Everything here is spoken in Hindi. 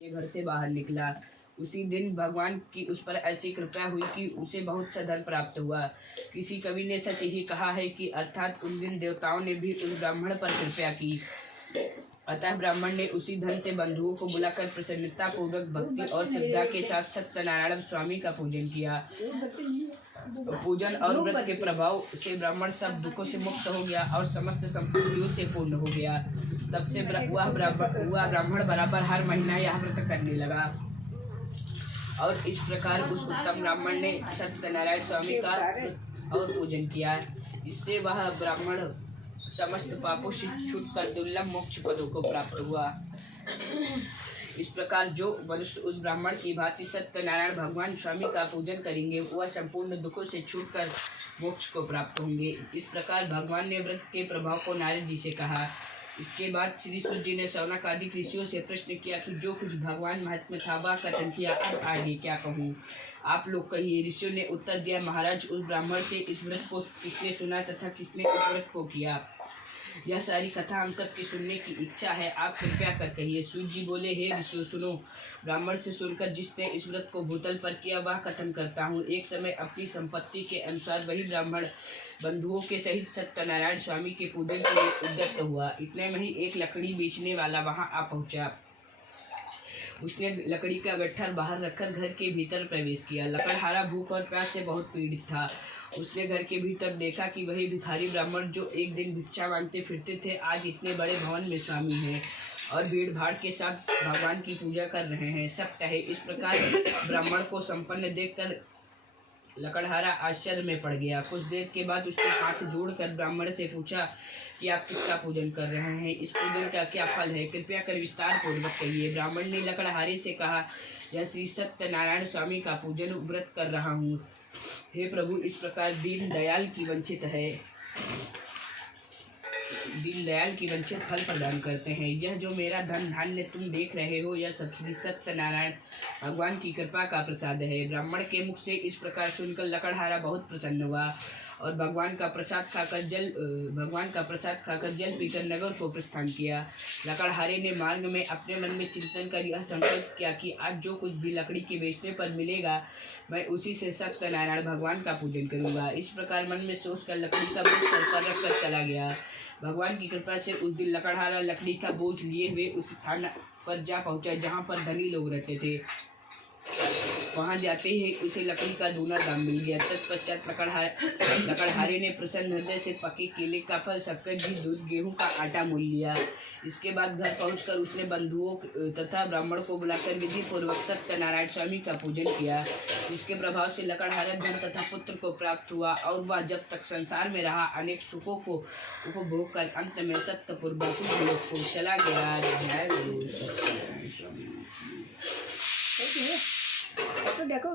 के घर से बाहर निकला। उसी दिन भगवान की उस पर ऐसी कृपा हुई कि उसे बहुत सा धन प्राप्त हुआ। किसी कवि ने सच ही कहा है कि अर्थात उन दिन देवताओं ने भी उस ब्राह्मण पर कृपा की। अतः ब्राह्मण ने उसी धन से बंधुओं को बुलाकर प्रसन्नता पूर्वक भक्ति और श्रद्धा के साथ सत्यनारायण स्वामी का पूजन किया। पूजन और व्रत के प्रभाव से ब्राह्मण सब दुखों से मुक्त हो गया और समस्त संपत्तियों से पूर्ण हो गया। तब से वह ब्राह्मण बराबर हर महीना यह व्रत करने लगा और इस प्रकार उस उत्तम ब्राह्मण ने सत्यनारायण स्वामी का और पूजन किया। इससे वह ब्राह्मण समस्त पापों से छूटकर दुर्लभ मोक्ष पदों को प्राप्त हुआ। इस प्रकार जो मनुष्य उस ब्राह्मण की भांति सत्यनारायण भगवान स्वामी का पूजन करेंगे वह संपूर्ण दुखों से छूटकर मोक्ष को प्राप्त होंगे। इस प्रकार भगवान ने व्रत के प्रभाव को नारद जी से कहा। इसके बाद श्री सूत जी ने शौनक आदि ऋषियों से प्रश्न किया कि जो कुछ भगवान महात्मा था वह कथन किया, अब आगे क्या कहूँ, आप लोग कहिए। ऋषियों ने उत्तर दिया, महाराज उस ब्राह्मण से इस व्रत को किसने सुना तथा किसने उस व्रत को किया, यह सारी कथा हम सब की सुनने की इच्छा है, आप कृपया कर कहिए। सूत जी बोले, हे ऋषियों सुनो, ब्राह्मण से सुनकर जिसने इस व्रत को भूतल पर किया वह कथन करता हूँ। एक समय अपनी संपत्ति के अनुसार वही ब्राह्मण बंधुओं के सहित सत्यनारायण स्वामी के पूजन के लिए उद्यत हुआ। इतने में ही एक लकड़ी बेचने वाला वहां आ पहुंचा। उसने लकड़ी का गट्ठर बाहर रखकर घर के भीतर प्रवेश किया। लकड़हारा भूख और प्यास से बहुत पीड़ित था। उसने घर के भीतर देखा कि वही भिखारी ब्राह्मण जो एक दिन भिक्षा मांगते फिरते थे आज इतने बड़े भवन में स्वामी हैं और भीड़ भाड़ के साथ भगवान की पूजा कर रहे हैं। सब चाहे इस प्रकार ब्राह्मण को संपन्न देखकर लकड़हारा आश्चर्य में पड़ गया। कुछ देर के बाद उसने हाथ जोड़कर ब्राह्मण से पूछा कि आप किसका पूजन कर रहे हैं, इस पूजन का क्या फल है, कृपया कर विस्तार पूर्वक कहिए। ब्राह्मण ने लकड़हारे से कहा, यह श्री सत्यनारायण स्वामी का पूजन व्रत कर रहा हूँ। हे प्रभु, इस प्रकार दीनदयाल की वंचित फल प्रदान करते हैं। यह जो मेरा धन धान्य तुम देख रहे हो यह सब श्री सत्यनारायण भगवान की कृपा का प्रसाद है। ब्राह्मण के मुख से इस प्रकार सुनकर लकड़हारा बहुत प्रसन्न हुआ और भगवान का प्रसाद खाकर जल पीकर नगर को प्रस्थान किया। लकड़हारे ने मार्ग में अपने मन में चिंतन कर यह संकल्प किया कि आज जो कुछ भी लकड़ी के बेचने पर मिलेगा मैं उसी से सत्यनारायण भगवान का पूजन करूंगा। इस प्रकार मन में सोचकर लकड़ी का बोझ सर पर रखकर चला गया। भगवान की कृपा से उस दिन लकड़हारा लकड़ी का बोझ लिए हुए उस स्थान पर जा पहुंचा जहां पर धनी लोग रहते थे। वहां जाते ही उसे लकड़ी का दूना दाम मिल गया। तत्पश्चात लकड़हारे ने प्रसन्न हृदय से पके केले का फल, शक्कर, घी, दूध, गेहूं का आटा मोल लिया। इसके बाद घर पहुंचकर उसने बंधुओं तथा ब्राह्मण को बुलाकर विधि पूर्वक सत्यनारायण स्वामी का पूजन किया। जिसके प्रभाव से लकड़हारा धन तथा पुत्र को प्राप्त हुआ और वह जब तक संसार में रहा अनेक सुखों को उपभोग कर अंत में सत्यपुर बापू लोक को चला गया। जय गुरु सत्यनारायण स्वामी। तो देखो